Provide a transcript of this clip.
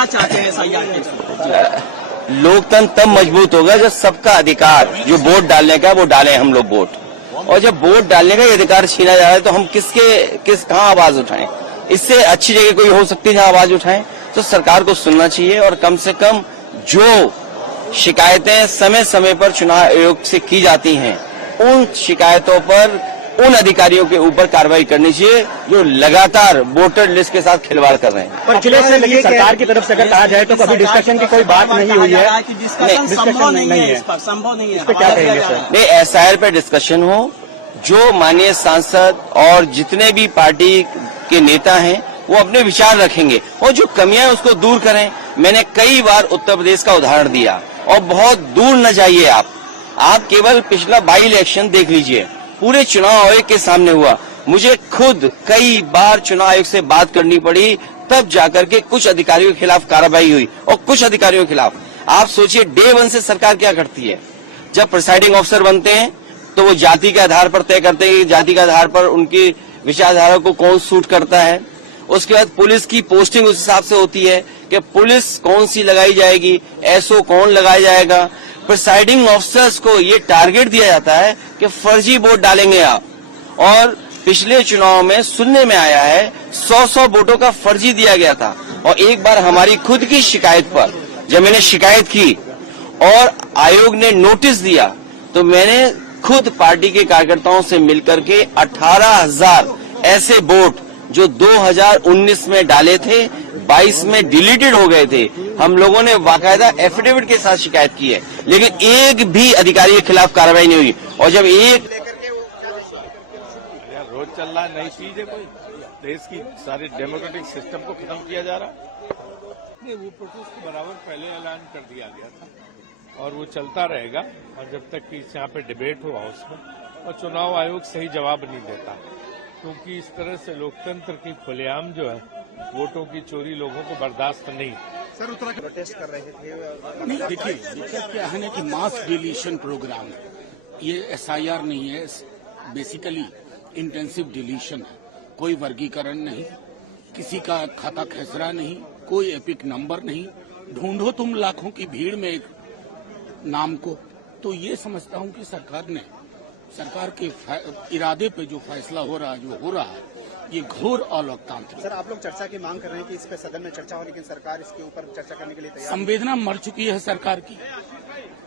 क्या चाहते हैं SIR के? लोकतंत्र तब मजबूत होगा जब सबका अधिकार जो वोट डालने का वो डालें हम लोग वोट, और जब वोट डालने का अधिकार छीना जा रहा है तो हम कहाँ आवाज उठाएं? इससे अच्छी जगह कोई हो सकती है जहां आवाज उठाएं? तो सरकार को सुनना चाहिए और कम से कम जो शिकायतें समय समय पर चुनाव आयोग से की जाती हैं उन शिकायतों पर उन अधिकारियों के ऊपर कार्रवाई करनी चाहिए जो लगातार वोटर लिस्ट के साथ खिलवाड़ कर रहे हैं। पर अखिलेश से लगी सरकार की तरफ से अगर कहा जाए तो कभी डिस्कशन की कोई बात नहीं हुई है, डिस्कशन संभव नहीं है, संभव नहीं है। इस पे क्या कहेंगे सर? नहीं, SIR पे डिस्कशन हो, जो माननीय सांसद और जितने भी पार्टी के नेता हैं वो अपने विचार रखेंगे और जो कमियां हैं उसको दूर करें। मैंने कई बार उत्तर प्रदेश का उदाहरण दिया और बहुत दूर न जाइए आप केवल पिछला बाई इलेक्शन देख लीजिए, पूरे चुनाव आयोग के सामने हुआ। मुझे खुद कई बार चुनाव आयोग से बात करनी पड़ी, तब जाकर के कुछ अधिकारियों के खिलाफ कार्रवाई हुई और कुछ अधिकारियों के खिलाफ। आप सोचिए डे 1 से सरकार क्या करती है। जब प्रिसाइडिंग ऑफिसर बनते हैं तो वो जाति के आधार पर तय करते हैं कि जाति के आधार पर उनकी विचारधारा को कौन सूट करता है। उसके बाद पुलिस की पोस्टिंग उस हिसाब से होती है कि पुलिस कौन सी लगाई जाएगी, SO कौन लगाया जाएगा। प्रिसाइडिंग ऑफिसर्स को ये टारगेट दिया जाता है कि फर्जी वोट डालेंगे आप, और पिछले चुनाव में सुनने में आया है 100 वोटों का फर्जी दिया गया था। और एक बार हमारी खुद की शिकायत पर जब मैंने शिकायत की और आयोग ने नोटिस दिया तो मैंने खुद पार्टी के कार्यकर्ताओं से मिलकर के 18,000 ऐसे वोट जो 2019 में डाले थे 22 में डिलीटेड हो गए थे, हम लोगों ने बाकायदा एफिडेविट के साथ शिकायत की है, लेकिन एक भी अधिकारी के खिलाफ कार्रवाई नहीं हुई। और जब एक रोज चल रहा नई चीज है, कोई देश की सारे डेमोक्रेटिक सिस्टम को खत्म किया जा रहा नहीं, वो प्रोटेस्ट के बराबर पहले ऐलान कर दिया गया था और वो चलता रहेगा। और जब तक कि यहाँ पे डिबेट हो हाउस में और चुनाव आयोग सही जवाब नहीं देता, क्योंकि इस तरह से लोकतंत्र की खुलेआम जो है वोटों की चोरी लोगों को बर्दाश्त नहीं। सर उत्तराखंड प्रोटेस्ट कर रहे थे। नहीं देखिए, दिक्कत क्या है ना कि मास डिलीशन प्रोग्राम है, ये SIR नहीं है, बेसिकली इंटेंसिव डिलीशन है। कोई वर्गीकरण नहीं, किसी का खाता खेसरा नहीं, कोई एपिक नंबर नहीं, ढूंढो तुम लाखों की भीड़ में एक नाम को। तो ये समझता हूं कि सरकार के इरादे पे जो फैसला हो रहा है ये घोर अलोकतांत्रिक। सर आप लोग चर्चा की मांग कर रहे हैं कि इस पे सदन में चर्चा हो, लेकिन सरकार इसके ऊपर चर्चा करने के लिए तैयार। संवेदना मर चुकी है सरकार की।